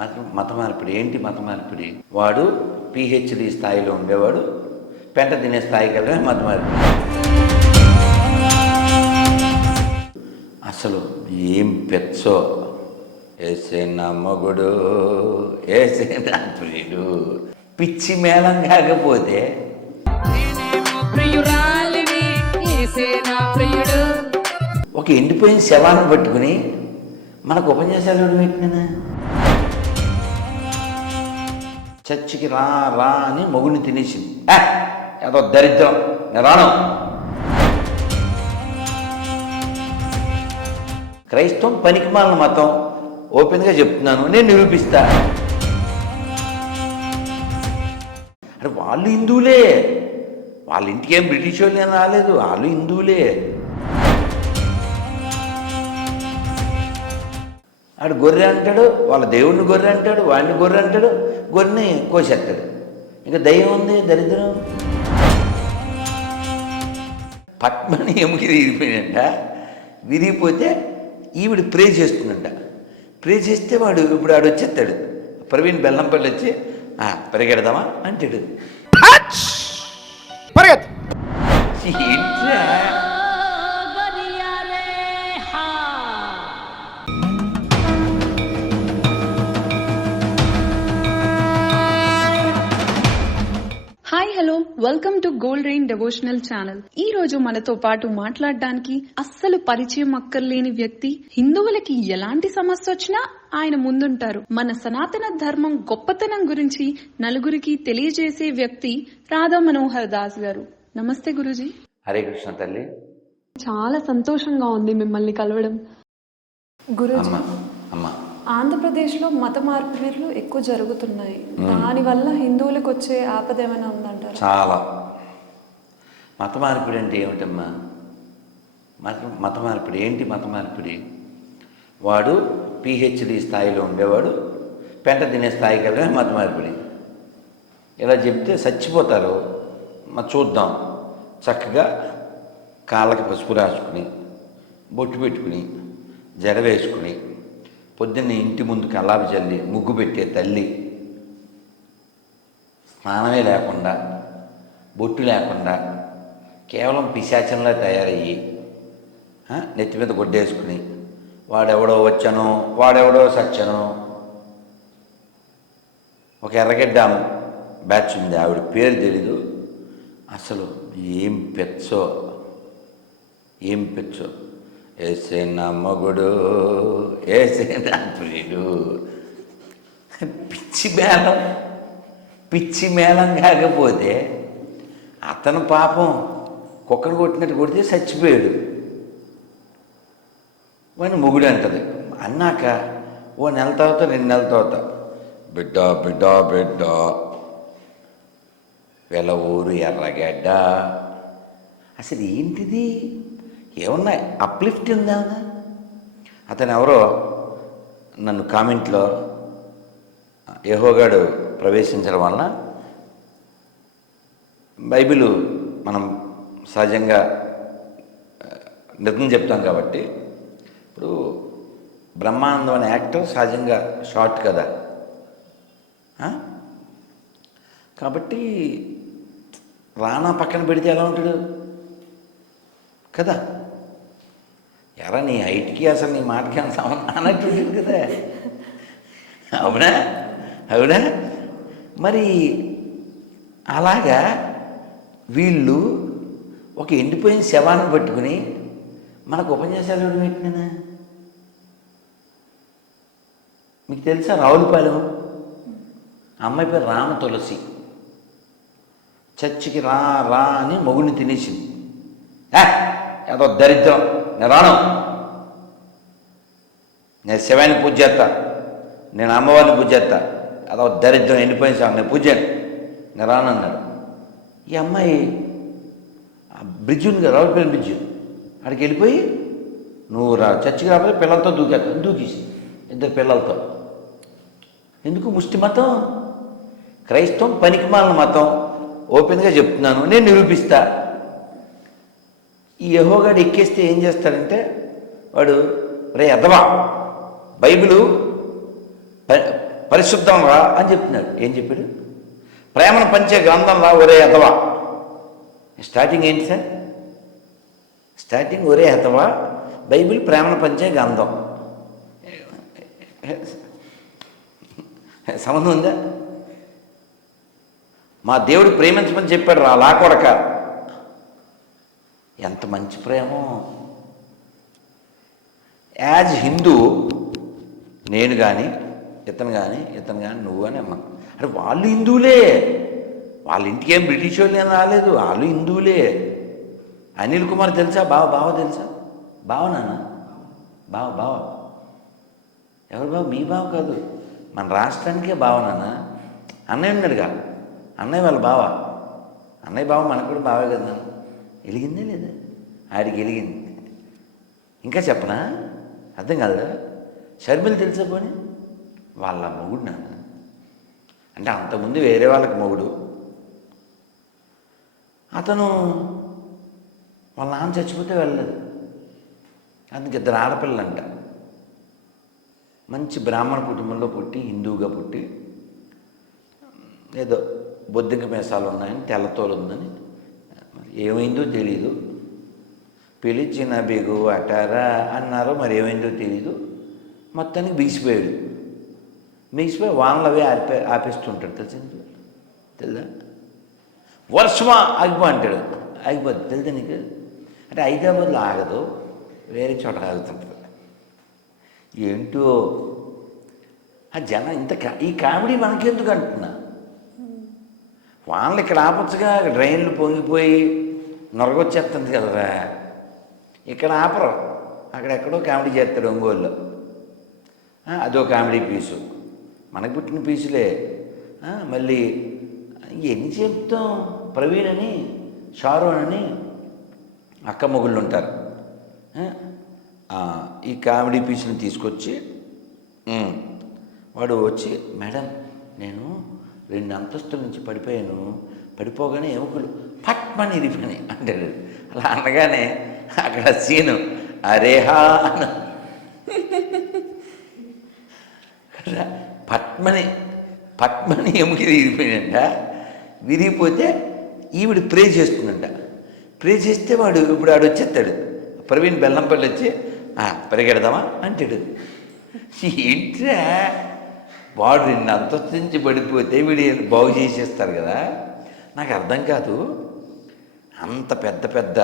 మత మార్పిడి ఏంటి? మత మార్పిడి వాడు పిహెచ్డి స్థాయిలో ఉండేవాడు పెంట తినే స్థాయికి వెళ్ళడమే మత మార్పిడి. అసలు ఏం పెచ్చో, ఏసే నా మొగుడు, ఏసే నా ప్రియుడు. పిచ్చి మేళం కాకపోతే ఒక ఎండిపోయిన శవాన్ని పట్టుకుని మనకు ఉపన్యాసాలు పెట్టినా చర్చికి రా రా అని మొగుడిని తినేసింది. ఏదో దరిద్రం, నేను రాను. క్రైస్తవం పనికిమాలిన మతం, ఓపెన్గా చెప్తున్నాను, నేను నిరూపిస్తా. అంటే వాళ్ళు హిందువులే, వాళ్ళ ఇంటికి ఏం బ్రిటిష్ వాళ్ళు ఏం రాలేదు, వాళ్ళు హిందువులే. ఆడు గొర్రె అంటాడు, వాళ్ళ దేవుడిని గొర్రె అంటాడు, వాడిని గొర్రె అంటాడు, గొర్రెని కోసేస్తాడు. ఇంకా దయ్యం ఉంది, దరిద్రం. పద్మని ఎముకి విరిగిపోయినంట, విరిగిపోతే ఈవిడ ప్రే చేస్తుందంట. ప్రే చేస్తే వాడు ఇప్పుడు ఆడు వచ్చేస్తాడు, ప్రవీణ్ బెల్లంపల్లి వచ్చి పరిగెడదామా అంటాడు. ఏంట్రా hi hello, welcome to gold rain devotional channel. ఈ రోజు మనతో పాటు మాట్లాడడానికి అస్సలు పరిచయం అక్కర్లేని వ్యక్తి, హిందువులకి ఎలాంటి సమస్య వచ్చినా ఆయన ముందుంటారు. మన సనాతన ధర్మం గొప్పతనం గురించి నలుగురికి తెలియజేసే వ్యక్తి రాధా మనోహర్ దాస్ గారు. నమస్తే గురూజీ. హరే కృష్ణ తల్లి. చాలా సంతోషంగా ఉంది మిమ్మల్ని కలవడం. గురూజీ, ఆంధ్రప్రదేశ్ లో మత మార్పిడులు ఎక్కువ జరుగుతున్నాయి. దానివల్ల హిందువులకు వచ్చే ఆపద ఏమైనా ఉందంటారు? చాలా. మత మార్పిడి అంటే ఏమిటమ్మా? మత మార్పిడి ఏంటి? మత మార్పిడి వాడు పిహెచ్డి స్థాయిలో ఉండేవాడు పెంట తినే స్థాయికి వెళ్ళడమే మత మార్పిడి. ఇలా చెప్తే చచ్చిపోతారు. చూద్దాం. చక్కగా కాళ్ళకి పసుపు రాసుకుని, బొట్టు పెట్టుకుని, జడ వేసుకుని, పొద్దున్నే ఇంటి ముందు కల్లాపి చల్లి ముగ్గు పెట్టే తల్లి, స్నానమే లేకుండా, బొట్టు లేకుండా, కేవలం పిశాచంలా తయారయ్యి నెత్తి మీద గొడ్డేసుకుని, వాడెవడో వచ్చానో వాడెవడో సచ్చానో. ఒక ఎర్రగడ్డ బ్యాచ్ ఉంది, ఆవిడ పేరు తెలీదు. అసలు ఏం పెచ్చో, ఏం పెచ్చో. ఏసే నా మొగుడు, ఏసే నా ప్రియుడు. పిచ్చి మేళం కాకపోతే అతను పాపం కుక్కను కొట్టినట్టు కొడితే చచ్చిపోయాడు. వాడిని మొగుడు అంటది. అన్నాక ఓ నెల తర్వాత 2 నెలల తర్వాత బిడ్డ బిడ్డ బిడ్డ వీళ్ళ ఊరు ఎర్రగడ్డ. అసలు ఏంటిది? ఏమన్నా అప్లిఫ్ట్ ఉందా? అతను ఎవరో నన్ను కామెంట్లో యెహోవాగాడు ప్రవేశించడం వలన బైబిల్ మనం సహజంగా నిజం చెప్తాం కాబట్టి, ఇప్పుడు బ్రహ్మానందం అనే యాక్టర్ సహజంగా షార్ట్ కదా, కాబట్టి రానా పక్కన పెడితే ఎలా ఉంటాడు కదా? ఎరా నీ హైట్కి అసలు నీ మాటకి అన్నట్టు ఉంటుంది కదా. అవునా? అవునా? మరి అలాగా వీళ్ళు ఒక ఎండిపోయిన శవాన్ని పట్టుకుని మనకు ఉపన్యాసాలు పెట్టినా. మీకు తెలుసా రావులపాలెం అమ్మాయి పేరు రామ తులసి. చర్చికి రా రా అని మొగుడిని తినేసింది. ఏదో దరిద్రం, నేను రాను. నేను శివాన్ని పూజ చేస్తా, నేను అమ్మవారిని పూజ చేస్తా. అదో దరిద్రం, ఎండిపోయిన సార్ నేను పూజ చేయను, నేను రానన్నాడు. ఈ అమ్మాయి బ్రిడ్జ్ ఉంది కదా, రావులపల్లి బ్రిడ్జ్, అక్కడికి వెళ్ళిపోయి నువ్వు చర్చికి రాకపోతే పిల్లలతో దూకేసి 2 పిల్లలతో. ఎందుకు? ముష్టి మతం. క్రైస్తవం పనికిమాలిన మతం, ఓపెన్గా చెప్తున్నాను, నేను నిరూపిస్తా. ఈ యెహోవాగాడు ఎక్కేస్తే ఏం చేస్తాడంటే వాడు, రే అద్దవా, బైబిలు పరిశుద్ధం రా అని చెప్తున్నాడు. ఏం చెప్పాడు? ప్రేమను పంచే గ్రంథం రా ఒరే ఎదవా. స్టార్టింగ్ ఏంటి సార్? స్టార్టింగ్ ఒరే ఎదవా, బైబిల్ ప్రేమను పంచే గ్రంథం. సంబంధం ఉందా? మా దేవుడు ప్రేమించమని చెప్పాడు రా లాకొడక. ఎంత మంచి ప్రేమో. యాజ్ హిందూ నేను కానీ ఇతను కానీ నువ్వు కానీ అమ్మ అంటే వాళ్ళు హిందువులే. వాళ్ళ ఇంటికి ఏం బ్రిటిష్ వాళ్ళు ఏం రాలేదు, వాళ్ళు హిందువులే. అనిల్ కుమార్ తెలుసా? బావ తెలుసా? బావ నాన్న, బావ ఎవరు బావ? మీ బావ కాదు, మన రాష్ట్రానికే బావ నాన్న. అన్నయ్య ఉన్నాడుగా, అన్నయ్య వాళ్ళ బావ. అన్నయ్య బావ మనకు కూడా బావే కదా నాన్న. వెలిగిందే లేదా? ఆడికి వెలిగింది. ఇంకా చెప్పనా? అర్థం కాదా? షర్మిల తెలుసా పోనీ? వాళ్ళ మొగుడు నాన్న. అంటే అంతకుముందు వేరే వాళ్ళకి మొగుడు. అతను వాళ్ళ నాన్న చచ్చిపోతే వెళ్ళలేదు. అందుకు 2 ఆడపిల్లలంట. మంచి బ్రాహ్మణ కుటుంబంలో పుట్టి, హిందువుగా పుట్టి, ఏదో బొద్దింక మీసాలు ఉన్నాయని, తెల్లతోలు ఉందని, ఏమైందో తెలీదు. పిలిచిన బిగు అటారా అన్నారో మరి ఏమైందో తెలీదు. మొత్తానికి బిగిసిపోయాడు. బిగిసిపోయి వానలవే ఆపేస్తుంటాడు. తెలుసా? వర్షమా ఆగిపో అంటాడు. ఆగిపోద్ది. తెలుసా నీకు? అంటే హైదరాబాద్లో ఆగదు, వేరే చోట ఆగుతుంటుంది. ఏంటో ఆ జనం ఇంత ఈ కామెడీ మనకెందుకు అంటున్నా? వానలు ఇక్కడ ఆపచ్చుగా, డ్రైన్లు పొంగిపోయి నొరగొచ్చేస్తుంది కదరా. ఇక్కడ ఆపరు, అక్కడెక్కడో కామెడీ చేస్తాడు ఒంగోలులో. అదో కామెడీ పీసు, మనకు పుట్టిన పీసులే. మళ్ళీ ఎన్ని చెప్తాం? ప్రవీణ్ అని, షారోన్ అని అక్క మొగుళ్ళు ఉంటారు. ఈ కామెడీ పీసుని తీసుకొచ్చి వాడు వచ్చి, మేడం నేను 2 అంతస్తుల నుంచి పడిపోయాను, పడిపోగానే ఎముకలు పట్మని ఇరిపోయి అంటాడు. అలా అనగానే అక్కడ సీను అరేహా అన్న పట్మని ఎముక విరిగిపోయినంట. విరిగిపోతే ఈవిడ ప్రే చేస్తుందంట. ప్రే చేస్తే ఇప్పుడు ఆడు వచ్చేస్తాడు. ప్రవీణ్ బెల్లంపల్లి వచ్చి పరిగెడదామా అంటాడు. ఏంట్రా వాడు 2 అంతస్తు నుంచి పడిపోతే వీడు బాగు చేసేస్తారు కదా. నాకు అర్థం కాదు. అంత పెద్ద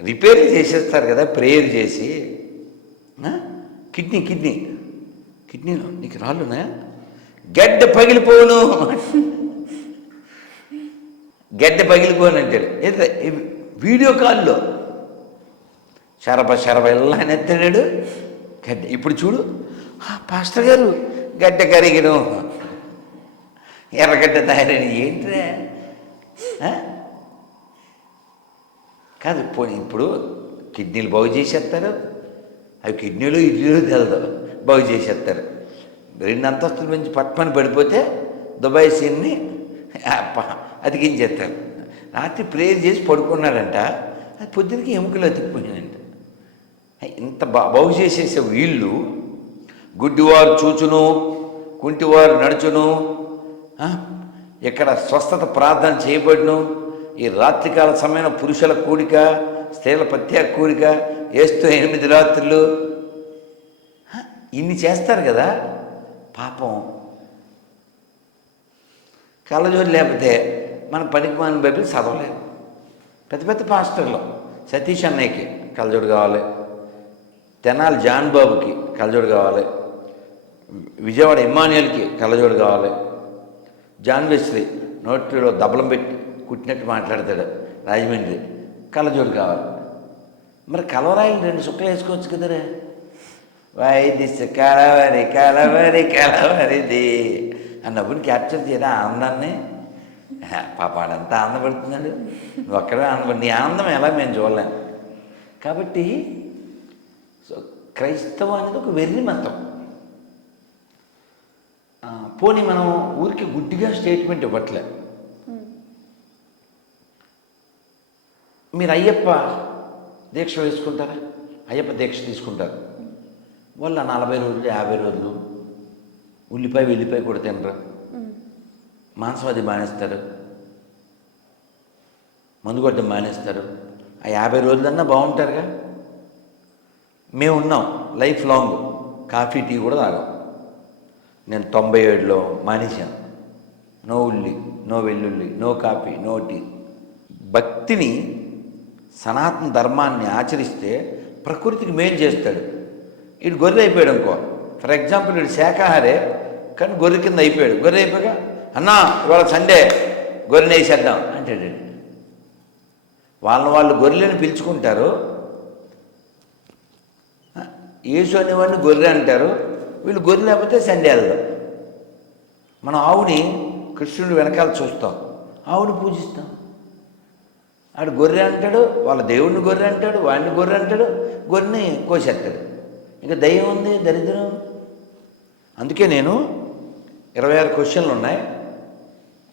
రిపేర్ చేసేస్తారు కదా ప్రేయర్ చేసి. కిడ్నీలో నీకు రాళ్ళునా? గడ్డ పగిలిపోను అంటాడు. వీడియో కాల్లో శరభ ఎలా నెత్తాడు గడ్డ. ఇప్పుడు చూడు, పాస్టర్ గారు గడ్డ కరిగిను, ఎర్రగడ్డ తయారైన. ఏంట్రా కాదు. పోనీ ఇప్పుడు కిడ్నీలు బాగు చేసేస్తారు. అవి కిడ్నీలు ఇడ్లీలు తెలదు, బాగు చేసేస్తారు. 2 అంతస్తుల నుంచి పట్టుమని పడిపోతే దుబాయ్ సీన్ని అతికించేస్తారు. రాత్రి ప్రేయర్ చేసి పడుకున్నాడంట. అది పొద్దునకి ఎముకలు అతికిపోయినాయంట. ఇంత బాగు చేసేసే వీళ్ళు గుడ్డివారు చూచును, కుంటివారు నడుచును, ఇక్కడ స్వస్థత ప్రార్థన చేయబడును. ఈ రాత్రికాల సమయంలో పురుషుల కూడిక, స్త్రీల ప్రత్యేక కూడిక, ఏస్తూ 8 రాత్రులు ఇన్ని చేస్తారు కదా. పాపం కళ్ళజోడు లేకపోతే మన పనికి మన బైబిల్ చదవలేదు. పెద్ద పాస్టర్లు, సతీష్ అన్నయ్యకి కళ్ళజోడు కావాలి, తెనాలి జాన్ బాబుకి కళ్ళజోడు కావాలి, విజయవాడ ఇమ్మాన్యుయల్కి కళ్ళజోడు కావాలి, జాన్ వెస్లీ నోట్లో దబలం పెట్టి కుట్టినట్టు మాట్లాడతాడు, రాజమండ్రి కళ్ళజోడు కావాలి. మరి కలవరాయిలు 2 సుక్కలు వేసుకోవచ్చు కదరే. దిస్ కలవరిది అన్నప్పుడు క్యాప్చర్ చేయరా ఆనందాన్ని. పాపాడంతా ఆనందపడుతున్నాడు, నువ్వు అక్కడే ఆనందపడి. నీ ఆనందం ఎలా మేము చూడలేం. కాబట్టి క్రైస్తవం అనేది ఒక వెర్రి మతం. పోనీ మనం ఊరికి గుడ్డిగా స్టేట్మెంట్ ఇవ్వట్లే. మీరు అయ్యప్ప దీక్ష వేసుకుంటారా? అయ్యప్ప దీక్ష తీసుకుంటారు. వాళ్ళు 40 రోజులు 50 రోజులు ఉల్లిపాయ వెల్లిపాయ కూడా తినరు, మాంసం అది మానేస్తారు, మందు కొట్టడం మానేస్తారు. ఆ 50 రోజులన్నా బాగుంటారుగా. మేము ఉన్నాం లైఫ్ లాంగ్, కాఫీ టీ కూడా తాగాం. నేను 97లో మానేశాను. నో ఉల్లి, నో వెల్లుల్లి, నో కాఫీ, నో టీ. భక్తిని, సనాతన ధర్మాన్ని ఆచరిస్తే ప్రకృతికి మేలు చేస్తాడు. వీడు గొర్రె అయిపోయాడు అనుకో, ఫర్ ఎగ్జాంపుల్ వీడు శాకాహారే కానీ గొర్రె కింద అయిపోయాడు. గొర్రె అయిపోయాక అన్నా ఇవాళ సండే గొర్రెని వేసేద్దాం అంటాడు. వాళ్ళు గొర్రెలను పిలుచుకుంటారు, యేసు అనేవాడిని గొర్రె అంటారు. వీళ్ళు గొర్రె లేకపోతే సండే వెళ్దాం. మనం ఆవుని కృష్ణుడు వెనకాల చూస్తాం, ఆవుని పూజిస్తాం. ఆడు గొర్రె అంటాడు, వాళ్ళ దేవుడిని గొర్రె అంటాడు, వాడిని గొర్రె అంటాడు, గొర్రెని కోసేస్తాడు. ఇంకా దయ్యం ఉంది, దరిద్రం. అందుకే నేను 26 క్వశ్చన్లు ఉన్నాయి.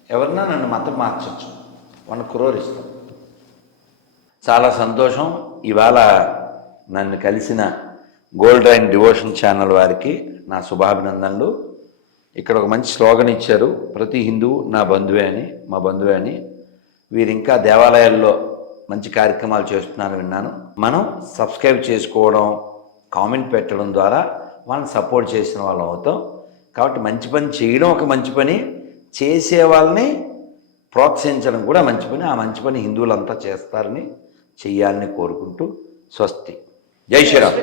ఎవరన్నా నన్ను మతం మార్చచ్చు, 1 crore ఇస్తాం. చాలా సంతోషం. ఇవాళ నన్ను కలిసిన గోల్డ్ రైన్ డివోషన్ ఛానల్ వారికి నా శుభాభినందనలు. ఇక్కడ ఒక మంచి స్లోగన్ ఇచ్చారు, ప్రతి హిందువు నా బంధువే అని, మా బంధువే అని. వీరు ఇంకా దేవాలయాల్లో మంచి కార్యక్రమాలు చేస్తున్నారని విన్నాను. మనం సబ్స్క్రైబ్ చేసుకోవడం, కామెంట్ పెట్టడం ద్వారా వాళ్ళని సపోర్ట్ చేసిన వాళ్ళం అవుతాం. కాబట్టి మంచి పని చేయడం ఒక మంచి పని, చేసే వాళ్ళని ప్రోత్సహించడం కూడా మంచి పని. ఆ మంచి పని హిందువులంతా చేస్తారని, చెయ్యాలని కోరుకుంటూ స్వస్తి. జై శ్రీరామ్.